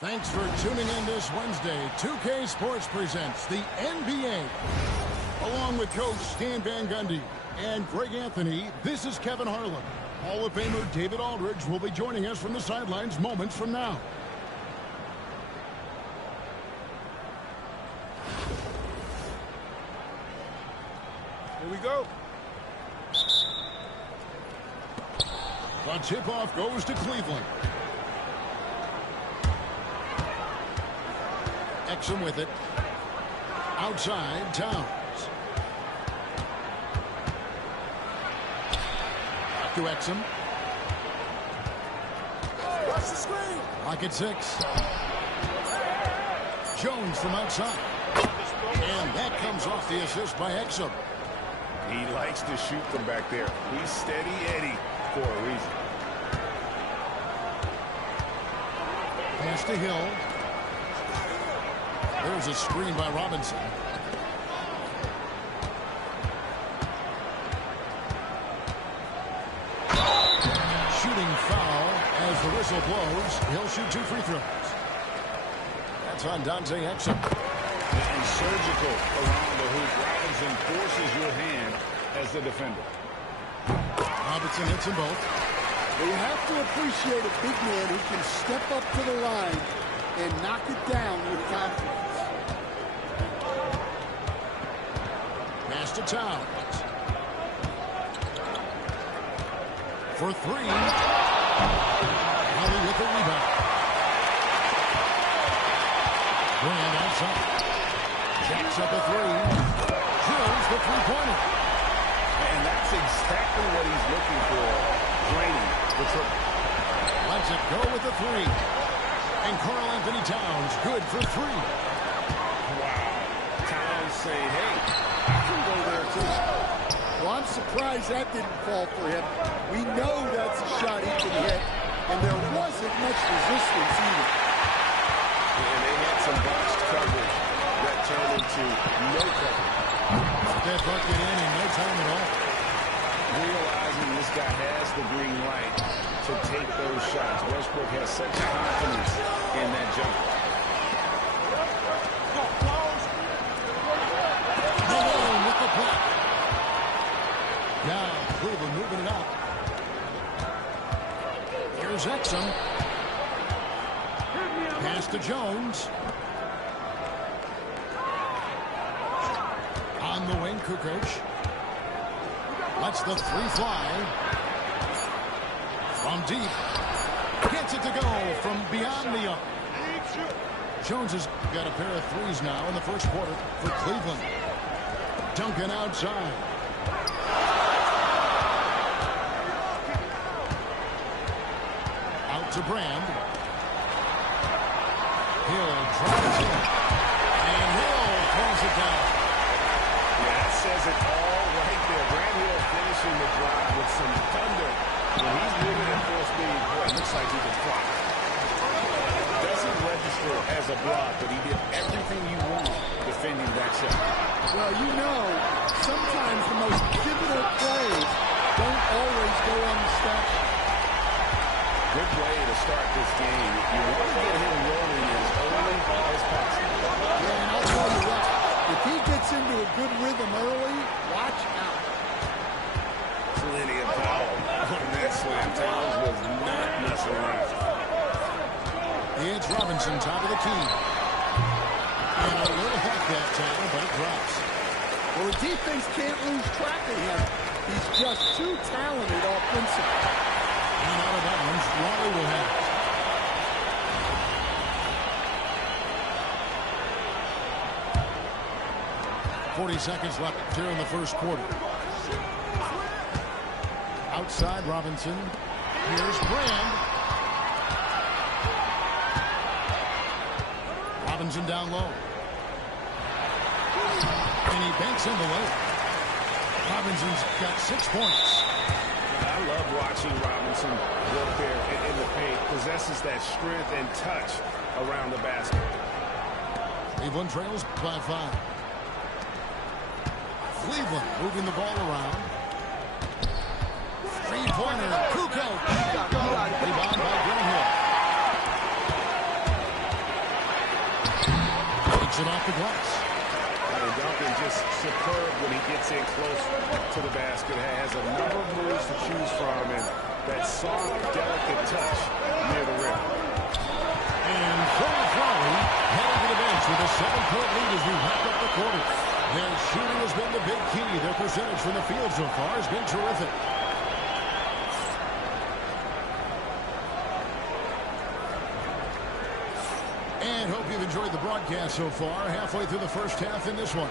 Thanks for tuning in this Wednesday. 2K Sports presents the NBA. Along with Coach Stan Van Gundy and Greg Anthony, this is Kevin Harlan. Hall of Famer David Aldridge will be joining us from the sidelines moments from now. Here we go. The tip-off goes to Cleveland. Exum with it. Outside, Towns. Back to Exum. Watch the screen. Lock at 6. Jones from outside. And that comes off the assist by Exum. He likes to shoot from back there. He's steady Eddie for a reason. Pass to Hill. There's a screen by Robinson. Shooting foul as the whistle blows. He'll shoot 2 free throws. That's on Dante Exum. And surgical around the hoop. Robinson forces your hand as the defender. Robinson hits them both. You have to appreciate a big man who can step up to the line and knock it down with confidence. Pass to Towns. For 3. Holly with the rebound. Brand outside. Jacks up a 3. Drills the three-pointer. And that's exactly what he's looking for. Draining the triple. Lets it go with the 3. And Karl Anthony Towns good for 3. Wow. Towns saying, hey, I can go there too. Well, I'm surprised that didn't fall for him. We know that's a shot he can hit, and there wasn't much resistance either. And they had some botched coverage that turned into no coverage. That bucket in no time at all. Realizing this guy has the green light to take those shots. Westbrook has such confidence in that jumper. Malone with the block. Now Cleveland moving it up. Here's Exum. Pass to Jones. On the wing, Kukoc. Lets the 3 fly. From deep. Gets it to go from beyond the arc. Jones has got a pair of 3s now in the first quarter for Cleveland. Duncan outside. Out to Brand. Hill drives in. And Hill throws it down. Yeah, that says it all right there. Brand Hill finishing the drive with some thunder. When he's moving at full speed, boy, it looks like he can fly. Doesn't register as a block, but he did everything you want defending that shot. Well, you know, sometimes the most pivotal plays don't always go on the stat sheet. Good way to start this game. You want to get him rolling as early as possible. Yeah, and I'll tell you what, if he gets into a good rhythm early, watch out. Plenty of power on that slam. Towns was not messing around. It's Robinson, top of the key. And a little hot that time, but it drops. Well, the defense can't lose track of him. He's just too talented offensively. And out of bounds, Raleigh will have it. 40 seconds left here in the first quarter. Outside Robinson. Here's Brand. Robinson down low. And he banks in the lane. Robinson's got 6 points. I love watching Robinson work there in the paint. Possesses that strength and touch around the basket. Cleveland trails by 5. Cleveland moving the ball around. Three-pointer, Kukoc. Rebound by Greenhill. it off the glass. And Duncan just superb when he gets in close to the basket. Has a number of moves to choose from, and that soft, delicate touch near the rim. And Phil Flowey heading to the bench with a 7-point lead as we wrap up the quarter. Their shooting has been the big key. Their percentage from the field so far has been terrific. And hope you've enjoyed the broadcast so far. Halfway through the first half in this one.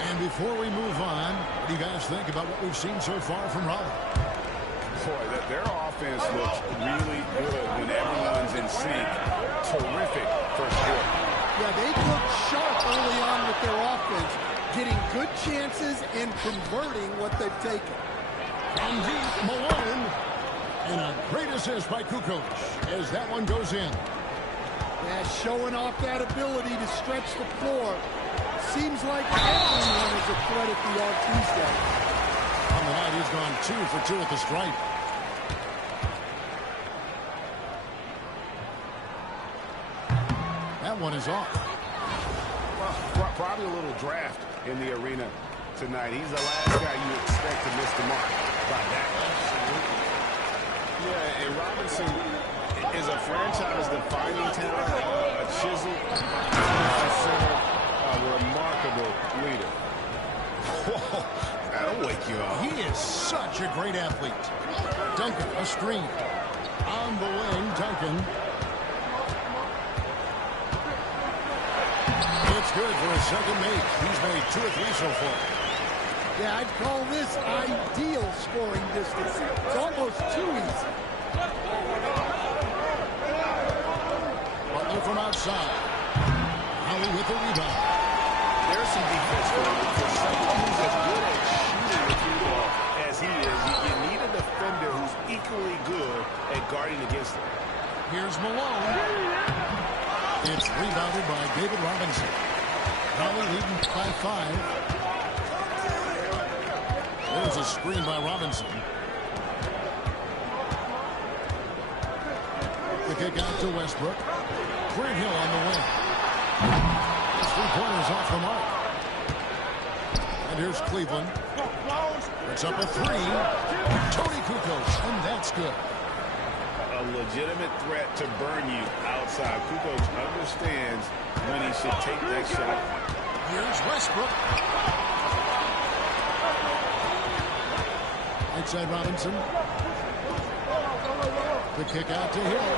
And before we move on, what do you guys think about what we've seen so far from Raleigh? Boy, their offense looks really good when everyone's in sync. Terrific first quarter. Yeah, they looked sharp early on with their offense, getting good chances and converting what they've taken. From deep, Malone. And a great assist by Kukoc as that one goes in. Yeah, showing off that ability to stretch the floor. Seems like everyone is a threat at the arc these days. On the night, he's gone 2 for 2 at the stripe. That one is off. Well, probably a little draft in the arena tonight. He's the last guy you expect to miss the mark by that. Yeah, and Robinson is a franchise-defining talent, a chisel, a remarkable leader. Whoa, That'll wake you up. he is such a great athlete. Duncan, a screen. On the wing, Duncan. It's good for his second make. He's made 2 or 3 so far. Yeah, I'd call this ideal scoring distance. It's almost too easy. Butler from outside. Holly with the rebound. There's some defense for someone who's as good at shooting the three ball as he is. You need a defender who's equally good at guarding against him. Here's Malone. It's rebounded by David Robinson. Holly leading by 5. There's a screen by Robinson. The kick out to Westbrook. Grant Hill on the wing. His 3-pointers off the mark. And here's Cleveland. It's up a 3. Tony Kukoc, and that's good. A legitimate threat to burn you outside. Kukoc understands when he should take that shot. Here's Westbrook. Outside Robinson. The kick out to Hill.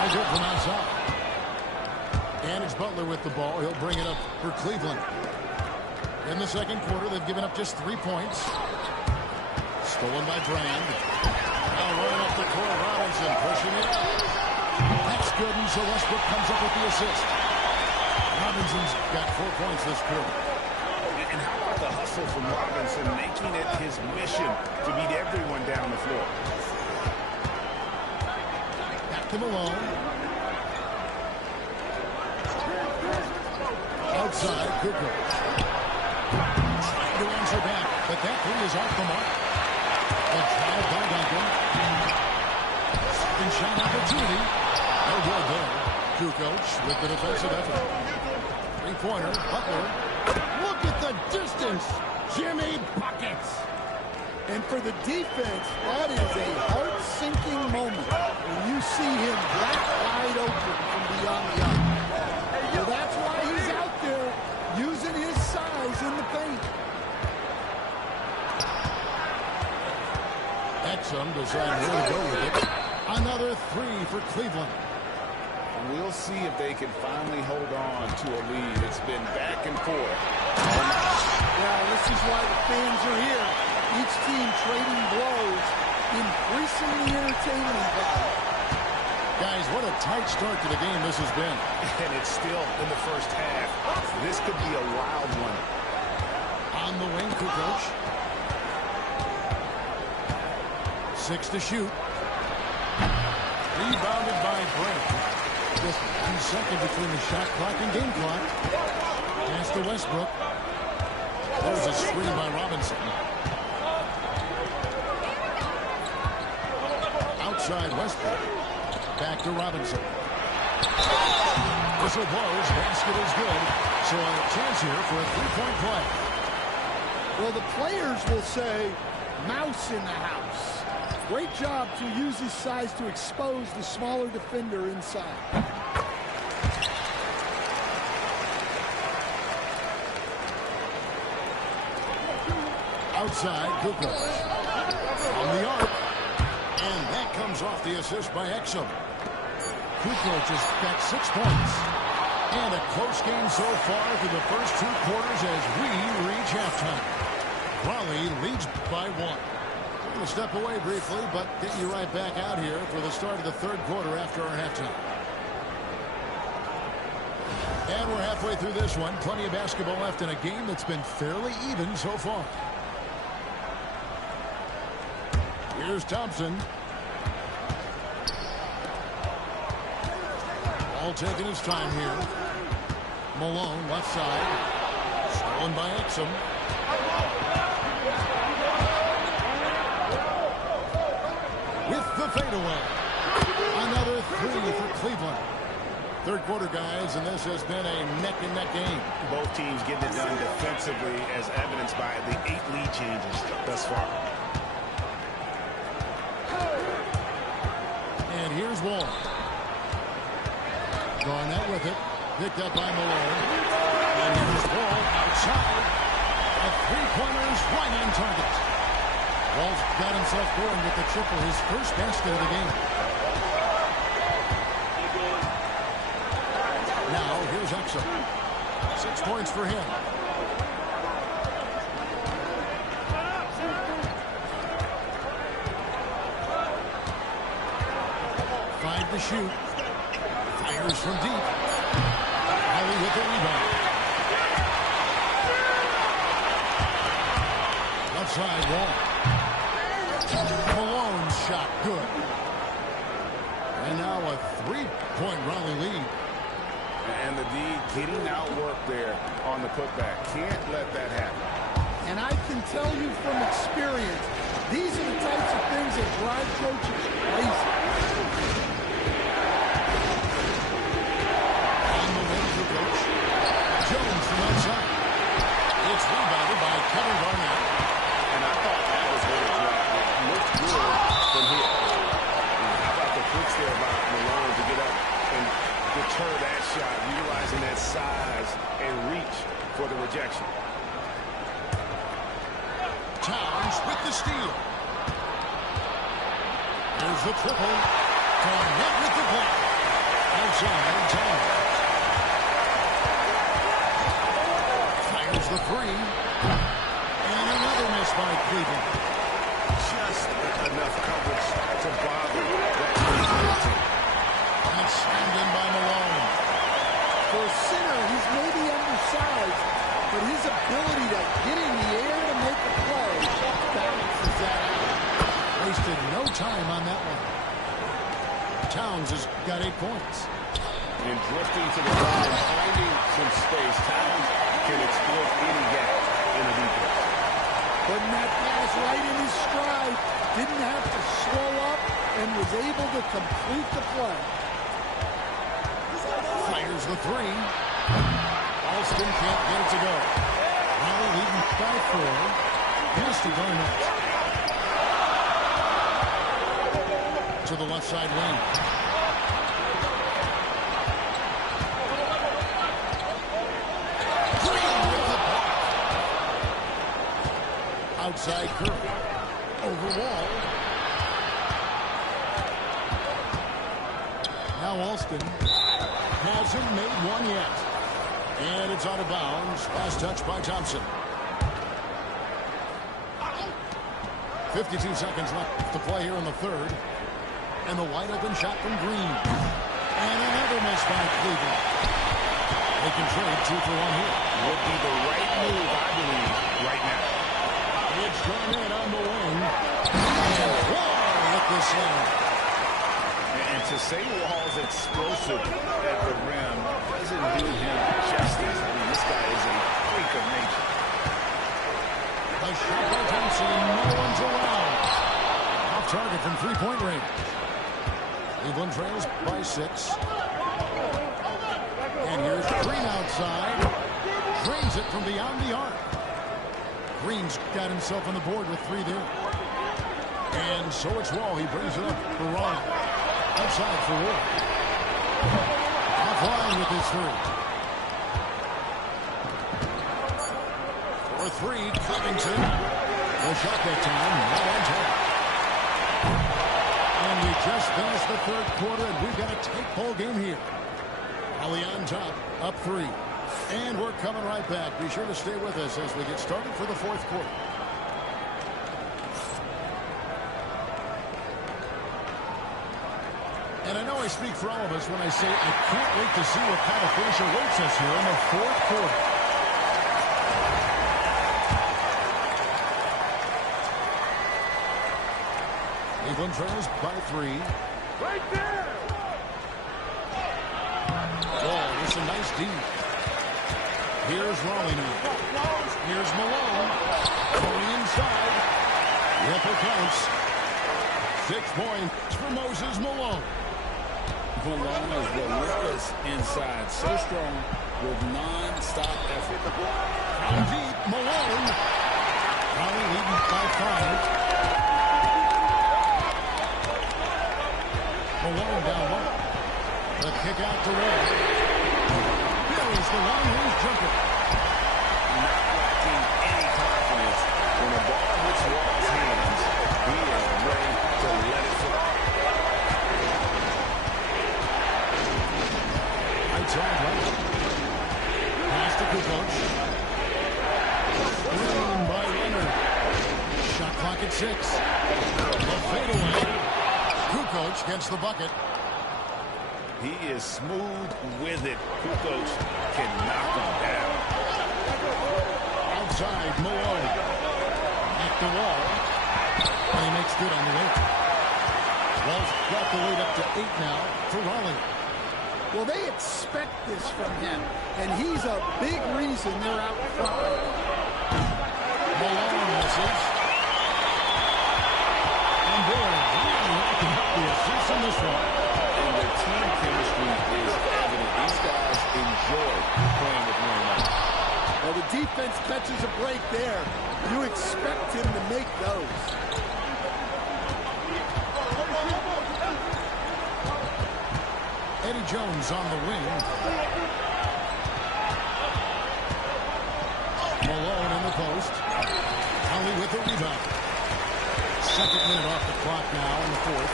Eyes it from outside. And it's Butler with the ball. He'll bring it up for Cleveland. In the second quarter, they've given up just 3 points. Stolen by Brand. Now running up the court, Robinson pushing it. That's good, and so Westbrook comes up with the assist. Robinson's got 4 points this quarter. And how about the hustle from Robinson, making it his mission to beat everyone down the floor. Back to Malone. Outside, Kukoc. Trying to answer back, but that 3 is off the mark. The drive by Duncan. Second shot opportunity. No good there. Kukoc with the defensive effort. 3-pointer, Butler. Look at the distance. Jimmy buckets. And for the defense, that is a heart-sinking moment when you see him black wide open from beyond the arc. Well, that's why he's out there using his size in the paint. Exum decides where to go with it. Another 3 for Cleveland. We'll see if they can finally hold on to a lead. It's been back and forth. Yeah, this is why the fans are here. Each team trading blows, increasing the entertainment value. Guys, what a tight start to the game this has been. And it's still in the first half. This could be a wild one. On the wing, Kukoc. 6 to shoot. Rebounded by Brand. Just 1 second between the shot clock and game clock. Pass to Westbrook. There's a screen by Robinson. Outside Westbrook. Back to Robinson. whistle blows. Basket is good. So a chance here for a three-point play. Well, the players will say, mouse in the house. Great job to use his size to expose the smaller defender inside. Outside, Kukoc. On the arc. And that comes off the assist by Exum. Kukoc has got 6 points. And a close game so far through the first 2 quarters as we reach halftime. Raleigh leads by 1. We're going to step away briefly, but get you right back out here for the start of the third quarter after our halftime. And we're halfway through this one. Plenty of basketball left in a game that's been fairly even so far. Here's Thompson. All taking his time here. Malone, left side. Stolen by Exum. With the fadeaway. Another 3 for Cleveland. Third quarter, guys, and this has been a neck-and-neck game. Both teams getting it done defensively, as evidenced by the 8 lead changes thus far. And here's Wall. Garnett with it. Picked up by Malone. And here's Wall outside. A three-pointers right on target. Wall's got himself going with the triple, his first basket of the game. Now, here's Exum. 6 points for him. Five to shoot. Fires from deep. Riley with the rebound. Left side, Wall. Malone's shot, good. And now a 3-point Raleigh lead. And the D getting outwork there on the putback. Can't let that happen. And I can tell you from experience, these are the types of things that drive coaches crazy. On the wing for Coach. Jones from outside. It's rebounded by Kevin Garnett. And I thought that was going to drop. It looked good from here. And how about the fix there by Malone to get up and deter that shot, utilizing that size and reach for the rejection. Towns with the steal. There's the triple. Garnett with the block. Outside, Towns. Fires the 3. And another miss by Cleveland. Just enough coverage to bother that team. And it's slammed in by Malone. For a center, he's maybe undersized, but his ability to get in the air to make a play balances that out. Wasted no time on that one. Towns has got 8 points. And drifting to the line, finding some space, Towns can exploit any gap in the defense. Putting that pass right in his stride, didn't have to slow up, and was able to complete the play. Fires the 3. Alston can't get it to go. Raleigh leading by 4. Pass to Garnett. To the left side wing. Green with the block. Outside Curry. Over Wall. Now Alston hasn't made one yet. And it's out of bounds. Last touch by Thompson. 52 seconds left to play here in the third. And the wide open shot from Green. And another miss by Cleveland. They can trade 2 for 1 here. Would be the right move, I believe, right now. It's drawn in on the wing. And Wall with the slam. And to say Wall's explosive at the rim doesn't do him justice. I mean, this guy is a freak of nature. A shot by Thompson. No one's around. Off target from 3-point range. Cleveland trails by 6. side. Drains it from beyond the arc. Green's got himself on the board with 3 there. And so it's Wall. He brings it up for Ron. Outside for Wall. Offline with his 3. For 3, Covington. No shot that time. Not on top. And we just finished the 3rd quarter, and we've got a tight ball game here. Holly on top, up 3. And we're coming right back. Be sure to stay with us as we get started for the 4th quarter. And I know I speak for all of us when I say I can't wait to see what kind of finish awaits us here in the 4th quarter. Cleveland trails by 3. Right there! Oh, it's a nice D. Here's Raleigh now. Here's Malone. Going inside. Yep, it counts. 6 points for Moses Malone. Malone is relentless inside. So strong with non-stop effort. Down deep, Malone. Raleigh leading by 5. Malone down low. The kick out to Wall. Buries the long-range jumper. Not lacking any confidence. When the ball hits Wall's hands, he is ready to let it fly. Outside right. Pass to Kukoc. Screen by Leonard. Shot clock at 6. The fadeaway. Kukoc gets the bucket. He is smooth with it. Kukoc can knock him down. Outside, Malone. At the wall. And he makes good on the way. Wall's got the lead up to 8 now for Raleigh. Well, they expect this from him, and he's a big reason they're out front. Malone misses. And boy, really racking up the assists in this one. And their team chemistry is evident. These guys enjoy playing with one another. Well, the defense catches a break there. You expect him to make those. Eddie Jones on the wing. Malone in the post. Holly with the rebound. 2nd minute off the clock now in the 4th.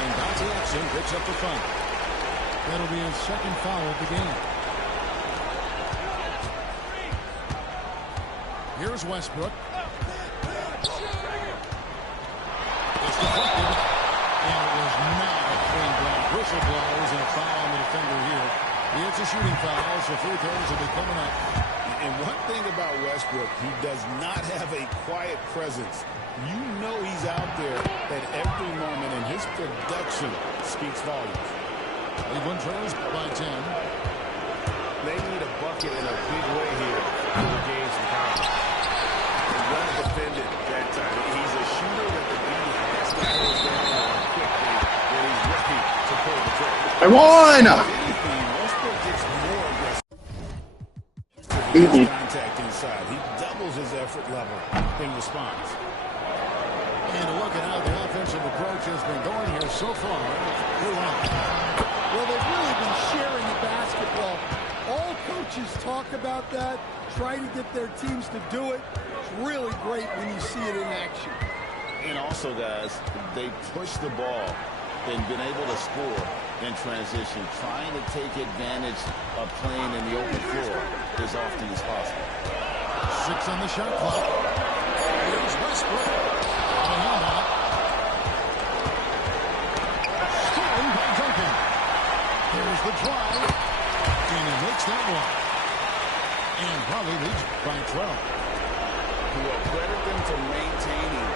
And Dante Exum picks up the foul. That'll be his 2nd foul of the game. Here's Westbrook. It's deflected. And it was not a clean grab. Whistle blows and a foul on the defender here. It's a shooting foul, so free throws will be coming up. And one thing about Westbrook, he does not have a quiet presence. You know he's out there at every moment, and his production speaks volumes. Cleveland trails by 10. They need a bucket in a big way here to regain some confidence. Well defended that time. He's a shooter that the D has to close down on quickly when he's ready to pull the trigger. I won! Westbrook gets more aggressive. Easy. Contact inside. He doubles his effort level in response. And a look at how the offensive approach has been going here so far. Well, they've really been sharing the basketball. All coaches talk about that, try to get their teams to do it. It's really great when you see it in action. And also, guys, they push the ball and been able to score in transition, trying to take advantage of playing in the open floor as often as possible. 6 on the shot clock. Here's Westbrook. Stolen by Duncan. There's the drive. And he makes that one. And Raleigh leads by 12. Well, credit them for maintaining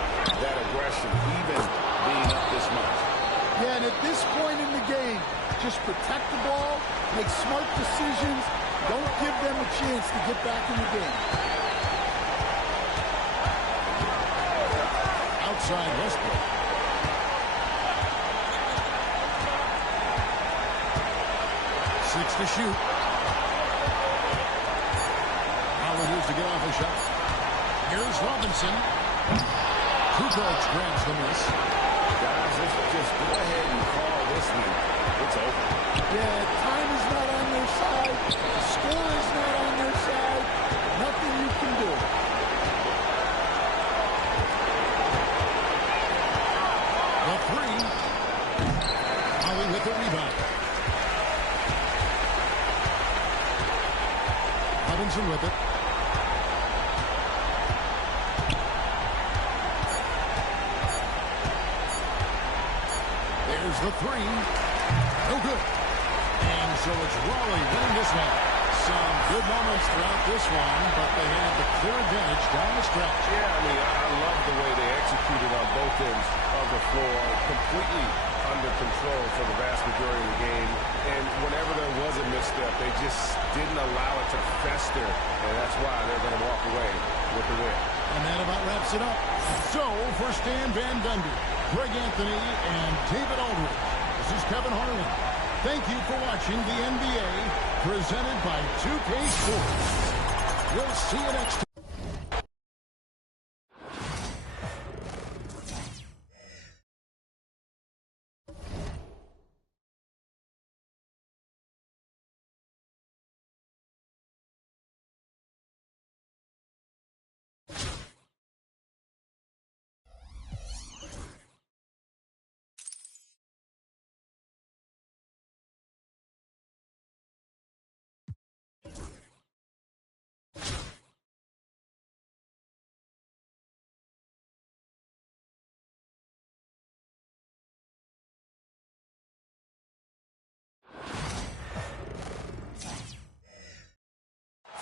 that aggression, even being up this much. Yeah, and at this point in the game, just protect the ball, make smart decisions, don't give them a chance to get back in the game. Outside Westbrook. Six to shoot. to get off a shot. Here's Robinson. Kukoc grabs the miss. Guys, let's just go ahead and call this one. It's over. Yeah, time is not on their side. The score is not on their side. Nothing you can do. The three. Ollie with the rebound. Robinson with it. There's the three. No good. And so it's Raleigh winning this one. Some good moments throughout this one, but they had the clear advantage down the stretch. Yeah, I mean, I love the way they executed on both ends of the floor. Completely under control for the vast majority of the game. And whenever there was a misstep, they just didn't allow it to fester. And that's why they're going to walk away with the win. And that about wraps it up. So, for Stan Van Gundy, Greg Anthony, and David Aldridge, this is Kevin Harlan. Thank you for watching the NBA, presented by 2K Sports. We'll see you next time.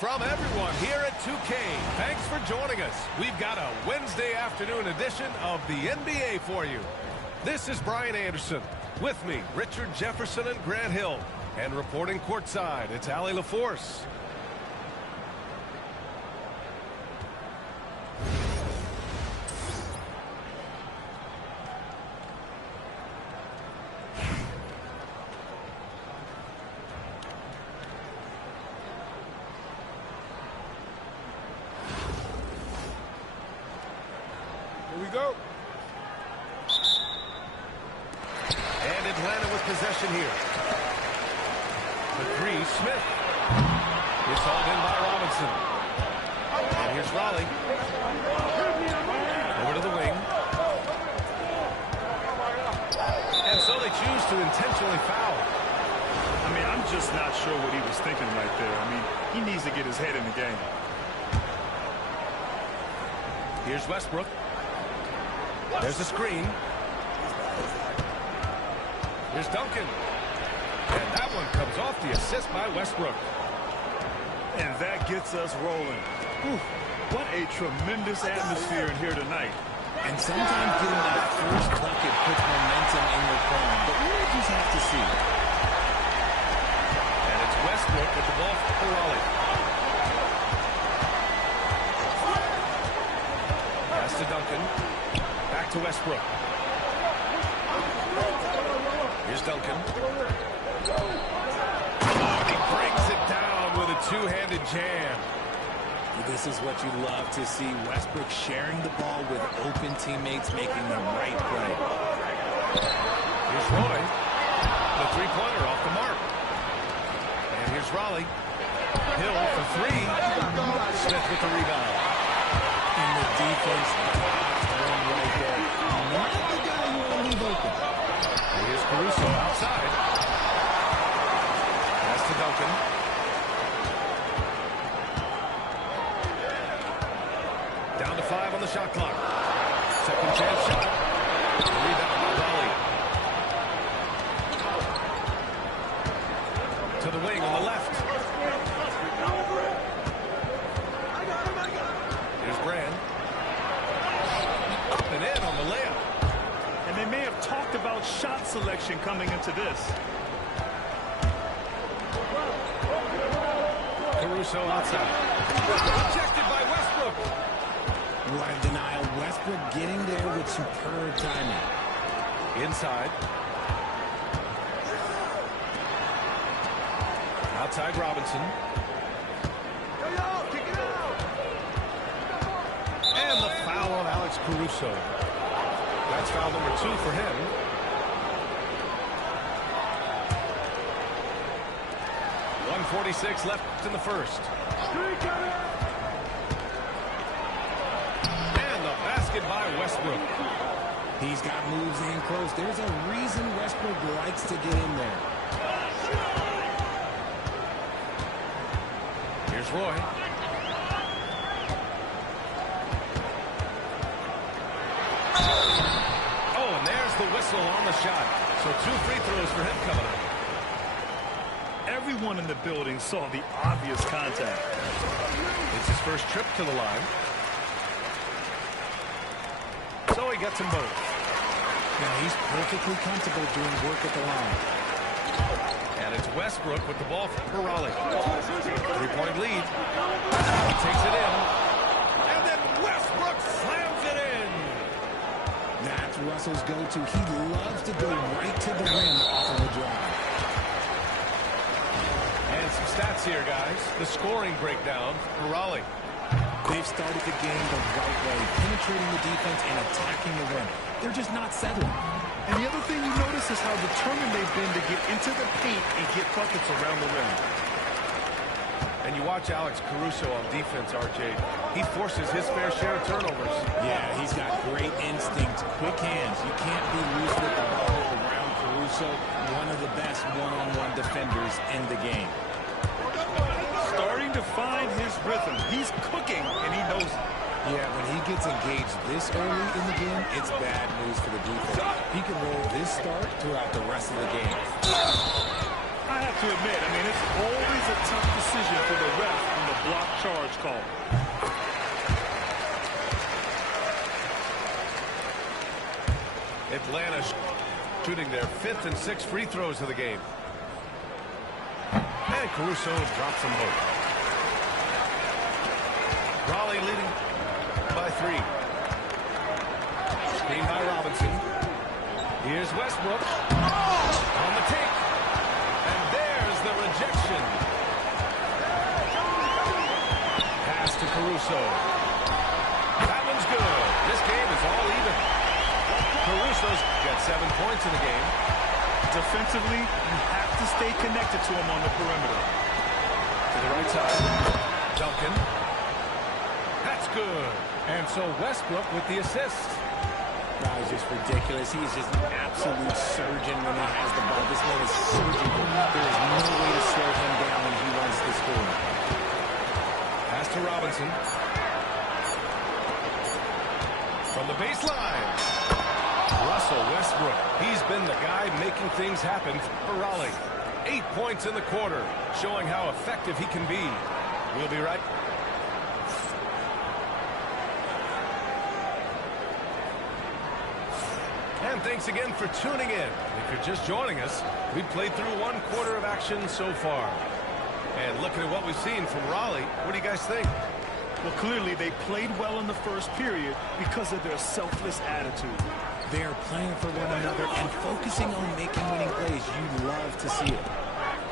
From everyone here at 2K, thanks for joining us. We've got a Wednesday afternoon edition of the NBA for you. This is Brian Anderson. With me, Richard Jefferson and Grant Hill. And reporting courtside, it's Allie LaForce. Go. And Atlanta with possession here. The three, Smith. It's hauled in by Robinson. And here's Raleigh. Over to the wing. And so they choose to intentionally foul. I mean, I'm just not sure what he was thinking right there. I mean, he needs to get his head in the game. Here's Westbrook. There's a screen. Here's Duncan. And that one comes off the assist by Westbrook. And that gets us rolling. Whew, what a tremendous atmosphere in here tonight. And sometimes getting that first bucket puts momentum in your corner. But we'll just have to see. And it's Westbrook with the ball for Raleigh. Pass to Duncan. Back to Westbrook. Here's Duncan. He brings it down with a two-handed jam. This is what you love to see. Westbrook sharing the ball with open teammates, making the right play. Here's Roy. The three-pointer off the mark. And here's Raleigh. Hill for three. Smith with the rebound. And the defense right there. Not the guy you want to leave open. Here's Caruso outside. Pass to Duncan. Down to 5 on the shot clock. Second chance shot. Rebound by Raleigh. To the wing on the left. Here's Brand. Up and in on the layup. And they may have talked about shot selection coming into this. Caruso outside. Rejected by Westbrook. Wide denial. Westbrook getting there with superb timing. Inside. Outside Robinson. Caruso. That's foul number 2 for him. .146 left in the first. And the basket by Westbrook. He's got moves in close. There's a reason Westbrook likes to get in there. Here's Roy. Oh, and there's the whistle on the shot. So 2 free throws for him coming up. Everyone in the building saw the obvious contact. It's his first trip to the line. So he gets them both. Now he's perfectly comfortable doing work at the line. And it's Westbrook with the ball for Raleigh. 3-point lead. He takes it in. And then Westbrook slams it in. That's Russell's go-to. He loves to go right to the rim off of a drive. And some stats here, guys. The scoring breakdown for Raleigh. They've started the game the right way, penetrating the defense and attacking the rim. They're just not settling. And the other thing you notice is how determined they've been to get into the paint and get buckets around the rim. And you watch Alex Caruso on defense, RJ. He forces his fair share of turnovers. Yeah, he's got great instinct, quick hands. You can't be loose with the ball around Caruso, one of the best one-on-one defenders in the game. Starting to find his rhythm. He's cooking, and he knows it. Yeah, when he gets engaged this early in the game, it's bad news for the defense. He can roll this start throughout the rest of the game. I have to admit, I mean, it's always a tough decision for the ref on the block charge call. Atlanta shooting their 5th and 6th free throws of the game. And Caruso drops them both. Raleigh leading by 3. Screen by Robinson. Here's Westbrook. On the take. And there's the rejection. Pass to Caruso. That one's good. This game is all even. Caruso's got 7 points in the game. Defensively, you have to stay connected to him on the perimeter. To the right side. Duncan. That's good. And so Westbrook with the assist. That is just ridiculous. He's just an absolute surgeon when he has the ball. This man is surgical. There is no way to slow him down when he wants to score. Pass to Robinson. From the baseline. Russell Westbrook. He's been the guy making things happen for Raleigh. 8 points in the quarter, showing how effective he can be. We'll be right. And thanks again for tuning in. If you're just joining us, we've played through 1 quarter of action so far. And looking at what we've seen from Raleigh, what do you guys think? Well, clearly they played well in the first period because of their selfless attitude. They are playing for one another and focusing on making winning plays. You love to see it.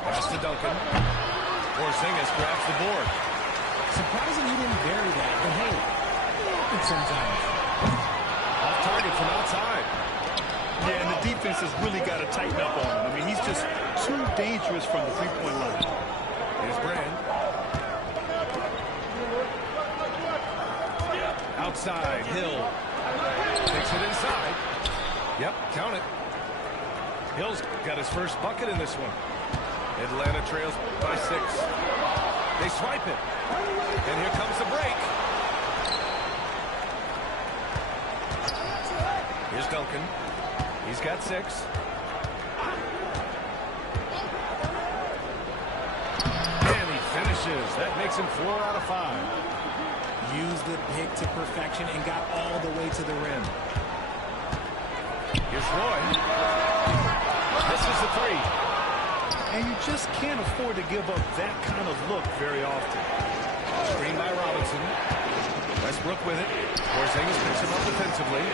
Pass to Duncan. Porzingis grabs the board. Surprising he didn't bury that, but hey, it happens sometimes. Off target from outside. Yeah, and the defense has really got to tighten up on him. I mean, he's just too dangerous from the three-point line. Here's Brand. Outside, Hill. Takes it inside. Yep, count it. Hill's got his first bucket in this one. Atlanta trails by 6. They swipe it. And here comes the break. Here's Duncan. He's got 6. And he finishes. That makes him 4 out of 5. Used the pick to perfection and got all the way to the rim. Here's Roy. This is the 3. And you just can't afford to give up that kind of look very often. Screen by Robinson. Westbrook with it. Porzingis picks him up defensively.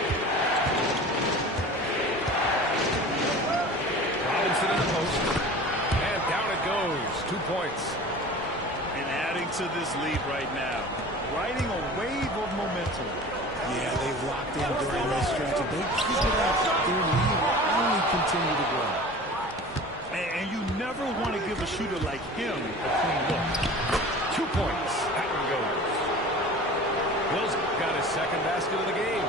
Robinson in the post. And down it goes. 2 points. And adding to this lead right now. Riding a wave of momentum. Yeah, they've locked in during this stretch. If they keep it up, their lead will only continue to grow. And you never want to give a shooter like him a clean look. 2 points. That one goes. Will's got his second basket of the game.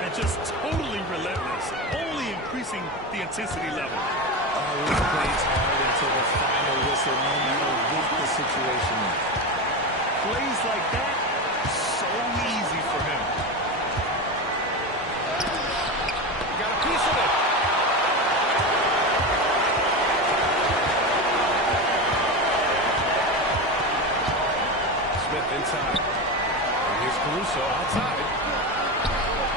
And just totally relentless, only increasing the intensity level. Always plays hard until the final whistle, no matter what the situation is. Plays like that, so easy for him. Got a piece of it. Smith inside. And here's Caruso outside.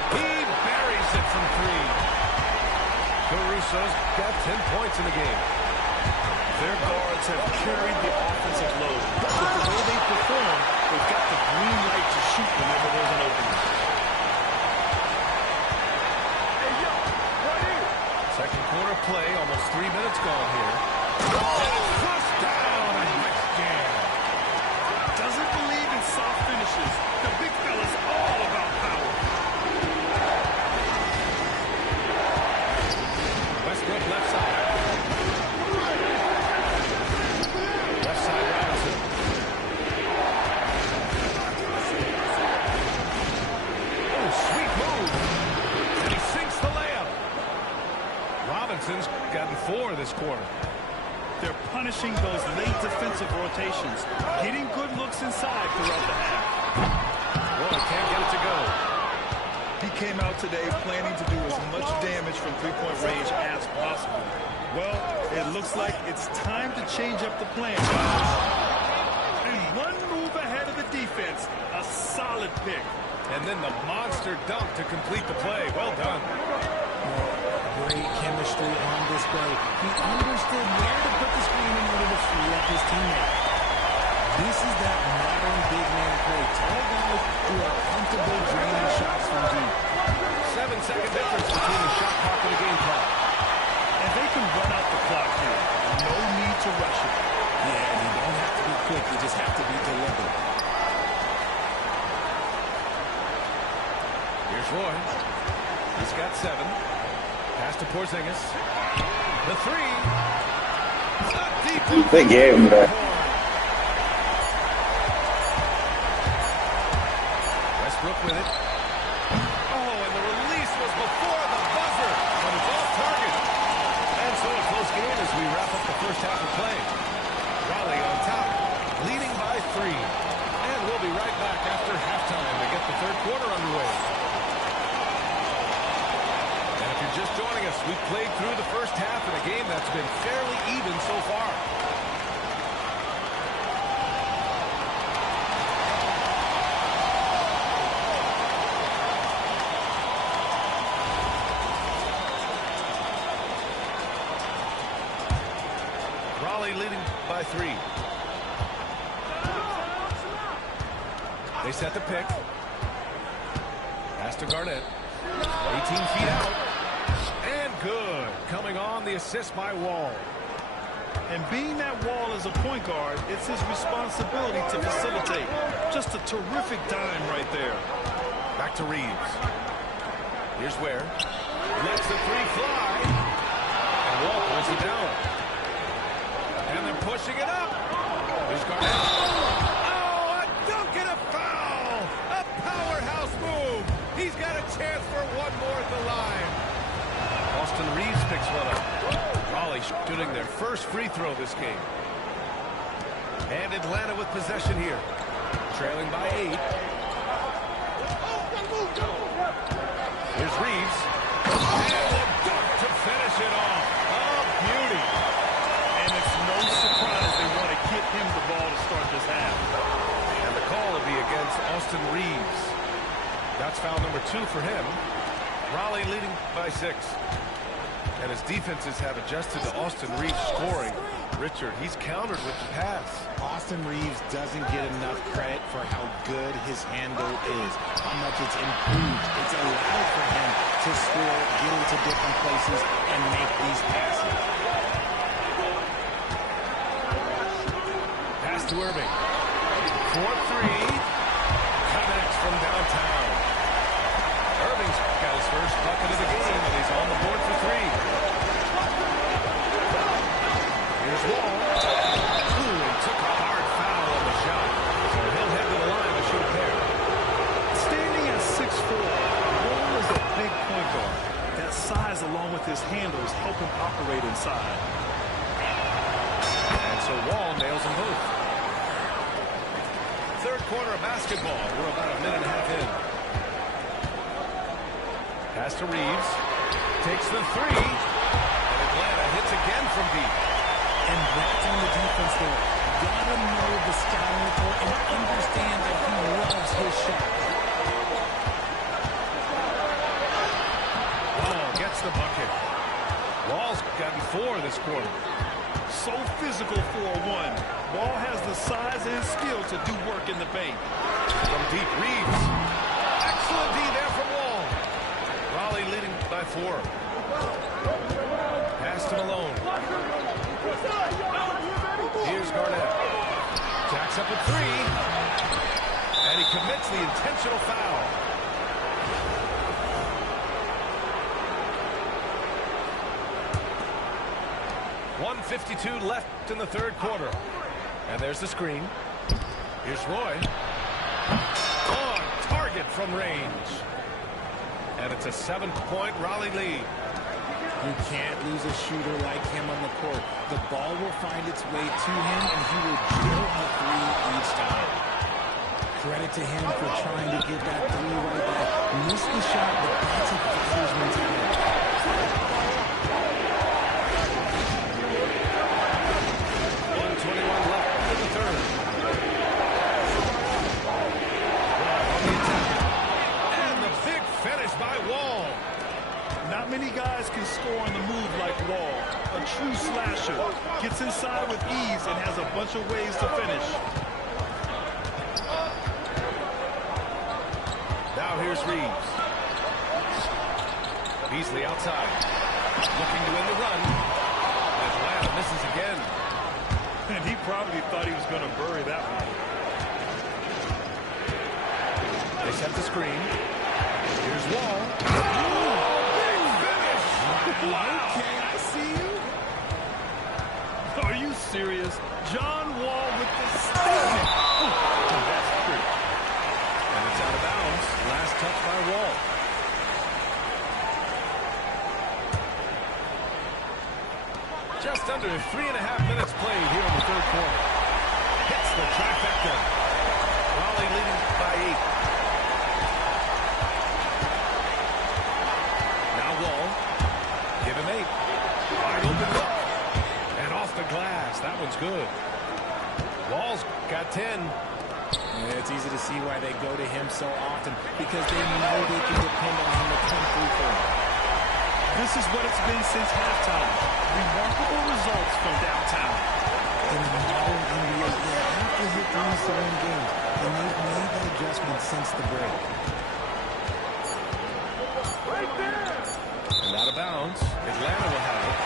He buries it from 3. Caruso's got 10 points in the game. Their guards have carried the offensive load. But the way they perform, they've got the green light to shoot whenever there's an opening. Second quarter play, almost 3 minutes gone here. And it's flushed down, a nice jam. Doesn't believe in soft finishes. The big fella's all about power. Westbrook left side. Left side Robinson. Oh, sweet move. And he sinks the layup. Robinson's gotten 4 this quarter. They're punishing those late defensive rotations, getting good looks inside throughout the half. Well, can't get it to go. He came out today planning to do as much damage from three-point range as possible. Well, it looks like it's time to change up the plan, guys. And one move ahead of the defense, a solid pick. And then the monster dunk to complete the play. Well done. Great chemistry on display. He understood where to put the screen in order to free up his teammate. This is that modern big man play. Tall guys who are comfortable draining shots from deep. 7-second difference between the shot clock and the game clock. And they can run out the clock here. No need to rush it. Yeah, you don't have to be quick. You just have to be deliberate. Here's Roy. He's got 7. Pass to Porzingis. The 3. Deep. Big game, bro. Westbrook with it. Oh, and the release was before the buzzer, but it's off target. And so a close game as we wrap up the first half of play. Raleigh on top, leading by 3. And we'll be right back after halftime to get the third quarter underway. And if you're just joining us, we've played through the first half in a game that's been fairly even so far. Raleigh leading by 3. They set the pick. Pass to Garnett. 18 feet out. And good. Coming on the assist by Wall. And being that Wall as a point guard, it's his responsibility to facilitate. Just a terrific dime right there. Back to Reeves. Here's Ware. Lets the 3 fly. And Wall pulls it down. And they're pushing it up. Here's Garnett. Oh, a dunk and a foul. A powerhouse move. He's got a chance for one more at the line. Austin Reeves picks one up. Raleigh shooting their first free throw this game. And Atlanta with possession here. Trailing by 8. Here's Reeves. And the dunk to finish it off. Oh, beauty. And it's no surprise they want to get him the ball to start this half. And the call will be against Austin Reeves. That's foul number 2 for him. Raleigh leading by 6. And his defenses have adjusted to Austin Reeves scoring. Richard, he's countered with the pass. Austin Reeves doesn't get enough credit for how good his handle is, how much it's improved. It's allowed for him to score, get into different places, and make these passes. Pass to Irving. 4-3. Connects from downtown. Irving's got his first bucket of the game, and he's on the board for three. Here's Wall. Ooh, and took a hard foul on the shot. So he'll head to the line to shoot a pair. Standing at 6'4", Wall is a big point guard. That size, along with his handles, help him operate inside. And so Wall nails them both. Third quarter of basketball. We're about a minute and a half in. Pass to Reeves. Takes the three. And Atlanta hits again from deep. And that's on the defense there. Gotta know the scouting report and understand that he loves his shot. Wall gets the bucket. Wall's gotten 4 this quarter. So physical for a one. Wall has the size and skill to do work in the paint. From deep, Reeves. Excellent D there from Wall. Raleigh leading by 4. Pass to Malone. Here's Garnett. Jacks up at 3. And he commits the intentional foul. .152 left in the third quarter. And there's the screen. Here's Roy. On target from range. And it's a 7-point Raleigh lead. You can't lose a shooter like him on the court. The ball will find its way to him, and he will drill a 3 each time. Credit to him for trying to get that 3 right back. Missed the shot, but that's a fighter's mentality. 1:21 left in the third. And the big finish by Wall. Not many guys can score on the move like Wall. A true slasher. Gets inside with ease and has a bunch of ways to finish. Now here's Reeves. Beasley outside. Looking to win the run. Atlanta misses again. And he probably thought he was going to bury that one. They set the screen. Here's Wall. Wow. Okay, I see you. Are you serious? John Wall with the statement. That's pretty. And it's out of bounds. Last touch by Wall. Just under 3.5 minutes played here in the third quarter. Hits the trifecta. Raleigh leading by 8. Now Wall. Give him 8. Wide open look. And off the glass. That one's good. Wall's got 10. Yeah, it's easy to see why they go to him so often, because they know they can depend on him to come through for them. This is what it's been since halftime. Remarkable results from downtown. In the modern NBA, you have to hit threes to win games, and they've made that adjustment since the break. And out of bounds. Atlanta will have it.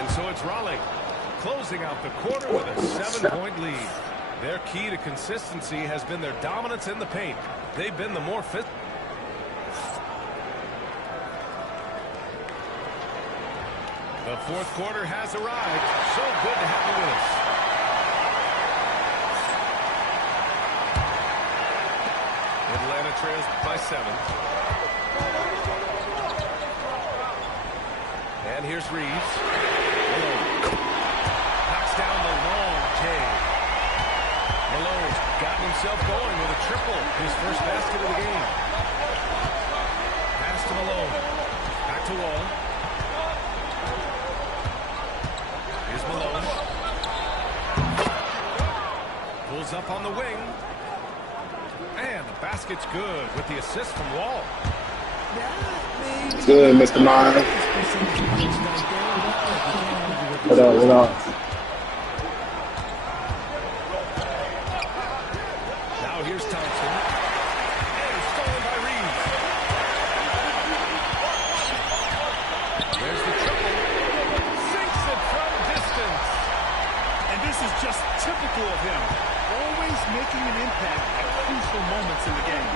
And so it's Raleigh closing out the quarter with a 7-point lead. Their key to consistency has been their dominance in the paint. They've been the more fit. The fourth quarter has arrived. So good to have you with us. Atlanta trails by 7. And here's Reeves. Malone knocks down the long J. Malone's gotten himself going with a triple. His first basket of the game. Pass to Malone. Back to Wall. Here's Malone. Pulls up on the wing. And the basket's good with the assist from Wall. Good, Mr. Myers. What up, what up? Now here's Thompson. And stolen by Reeves. There's the triple. Sinks it from crucial moments in the game.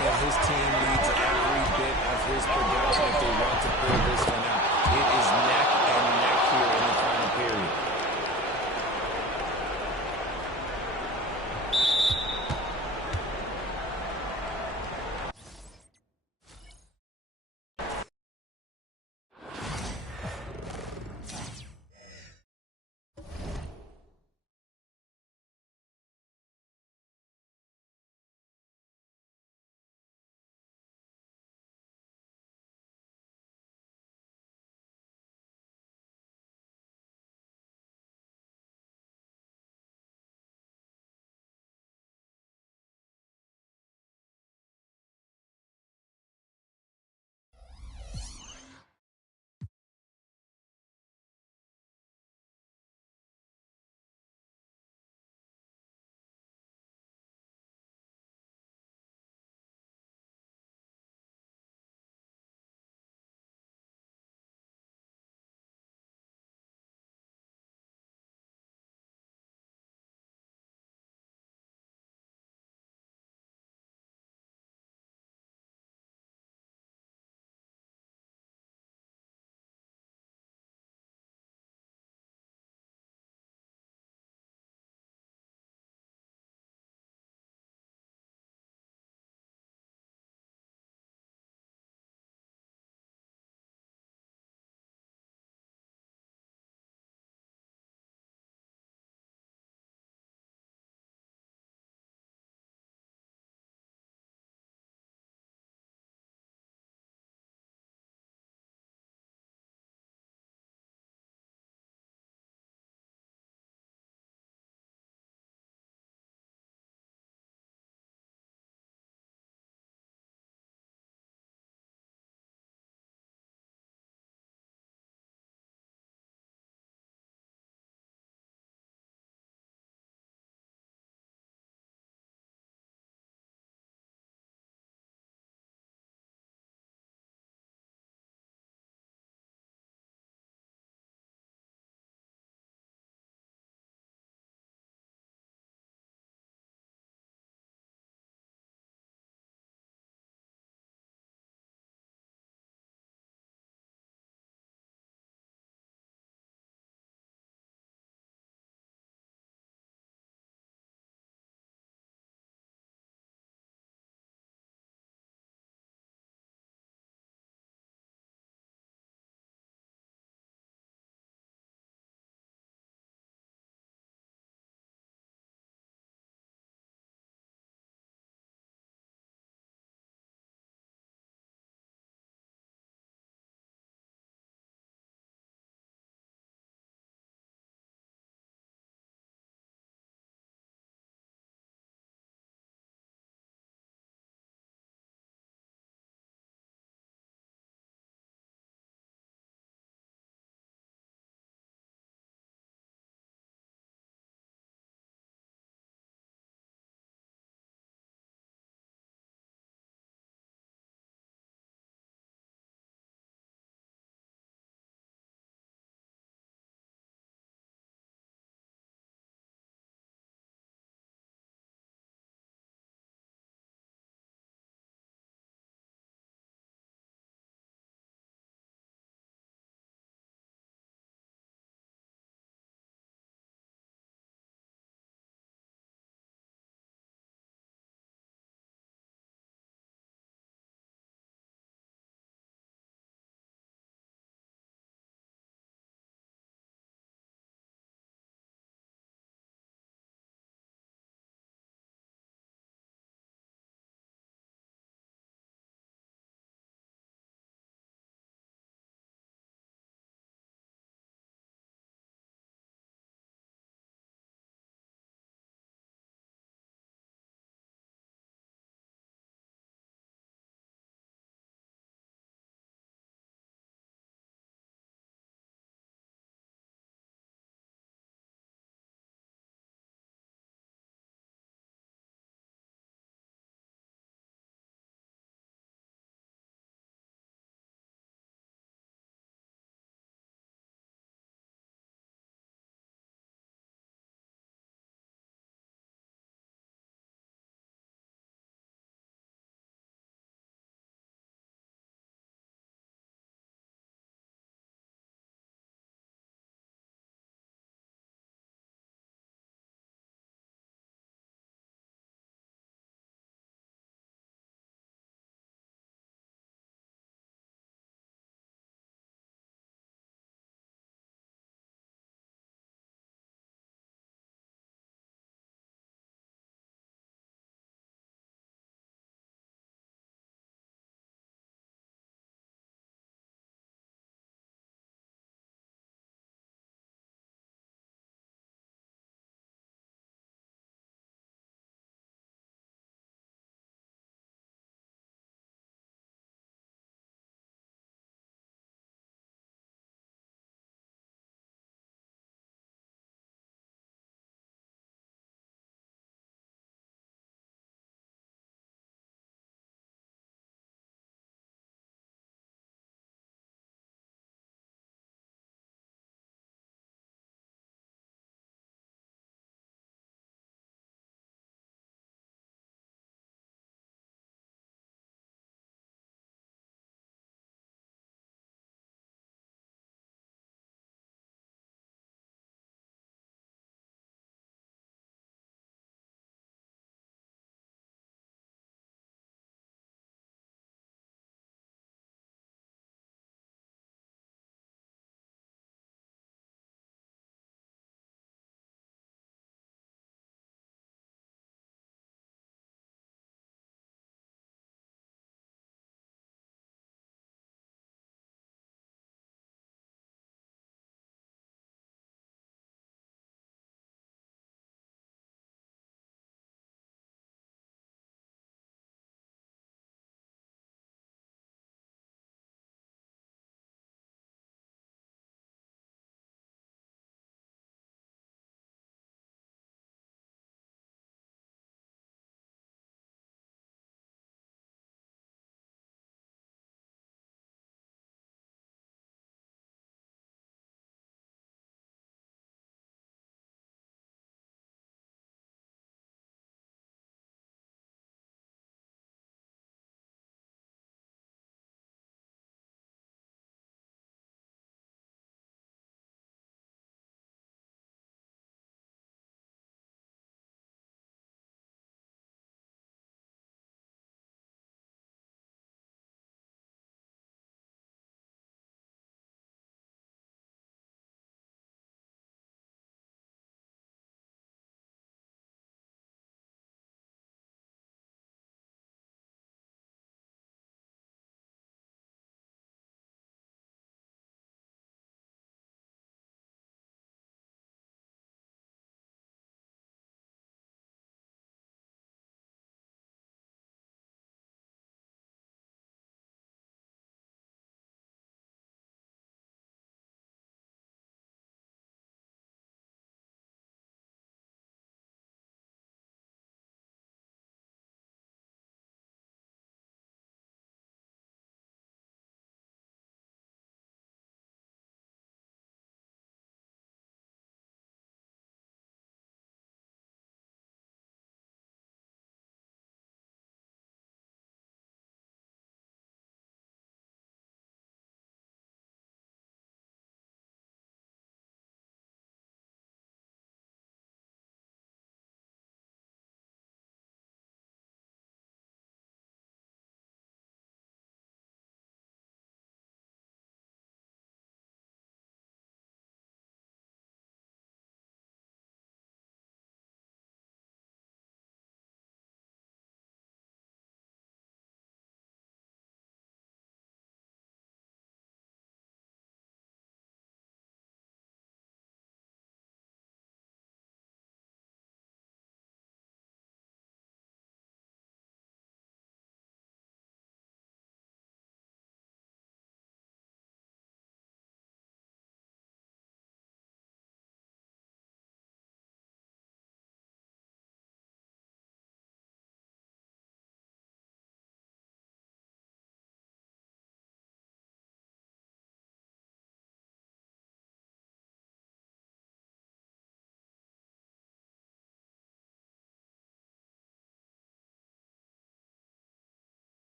And his team needs every bit of his production if they want to pull this one out. It is neck and neck here in the final period.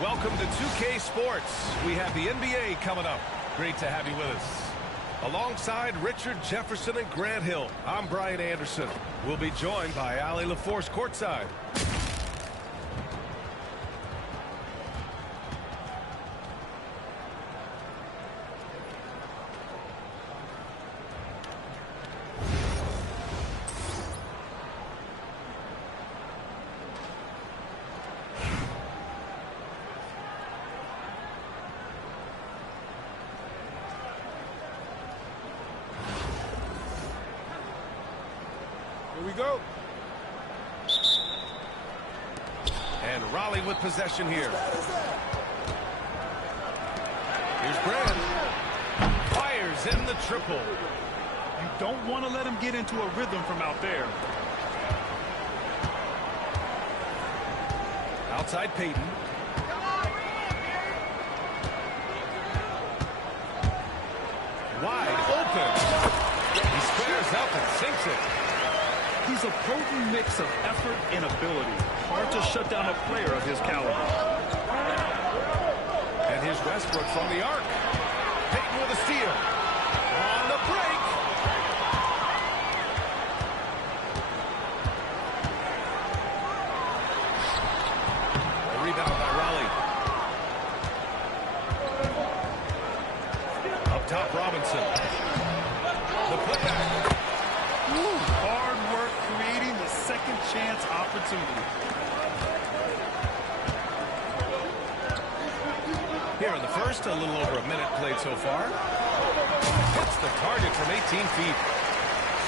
Welcome to 2K Sports. We have the NBA coming up. Great to have you with us. Alongside Richard Jefferson and Grant Hill, I'm Brian Anderson. We'll be joined by Allie LaForce courtside. Here we go. And Raleigh with possession here. Here's Grant. Fires in the triple. You don't want to let him get into a rhythm from out there. Outside Peyton. Wide open. He squares up and sinks it. He's a potent mix of effort and ability. Hard to shut down a player of his caliber. And here's Westbrook from the arc. Peyton with a steal. On the break. A rebound by Raleigh. Up top, Robinson. The putback. Hard work creating the second chance opportunity. Here in the first, a little over a minute played so far. Hits the target from 18 feet.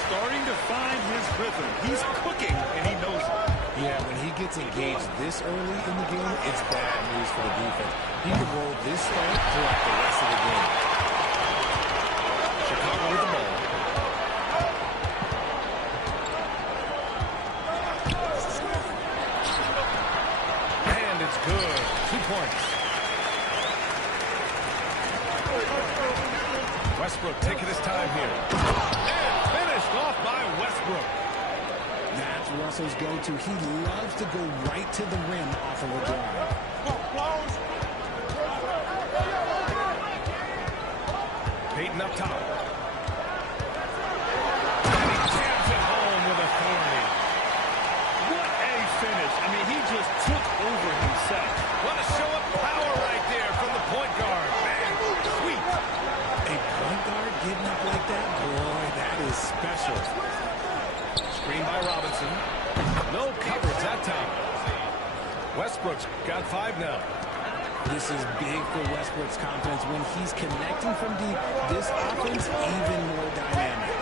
Starting to find his rhythm. He's cooking, and he knows it. Yeah, when he gets engaged this early in the game, it's bad news for the defense. He can roll this start throughout the rest of the game. Chicago with the ball. And it's good. 2 points. Westbrook taking his time here. And finished off by Westbrook. That's Russell's go-to. He loves to go right to the rim off of a drive. Peyton up top. And he jams it home with authority. What a finish. I mean, he just took over himself. What a show of power right there from the point guard. Man, sweet. A point guard getting up like that, boy, that is special. Screen by Robinson. No coverage that time. Westbrook's got 5 now. This is big for Westbrook's confidence. When he's connecting from deep, this offense even more dynamic.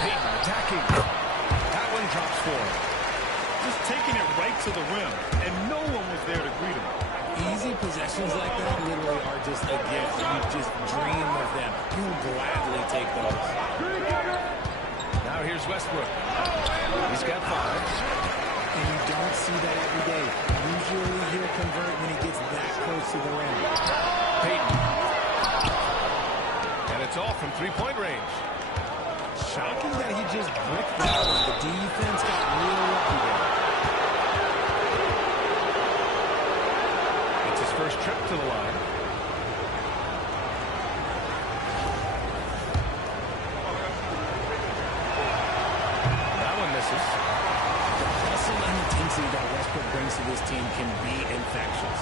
Peyton attacking. That one drops 4. Just taking it right to the rim, and no one was there to greet him. Easy possessions like that literally are just a gift. You just dream of them. You will gladly take those. Now here's Westbrook. He's got 5. And you don't see that every day. Usually he'll convert when he gets that close to the rim. Peyton. And it's off from 3-point range. Shocking that he just bricked that one. The defense got real lucky there. It's his first trip to the line. That one misses. The hustle and intensity that Westbrook brings to this team can be infectious.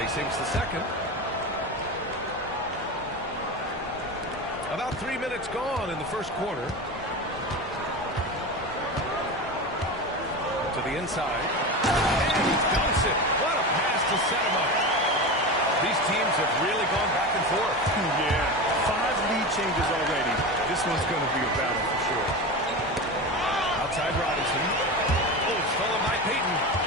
He sinks the second. About 3 minutes gone in the first quarter. To the inside. And he dunks it. What a pass to set him up. These teams have really gone back and forth. Yeah, 5 lead changes already. This one's going to be a battle for sure. Outside Robinson. Oh, stolen by Peyton.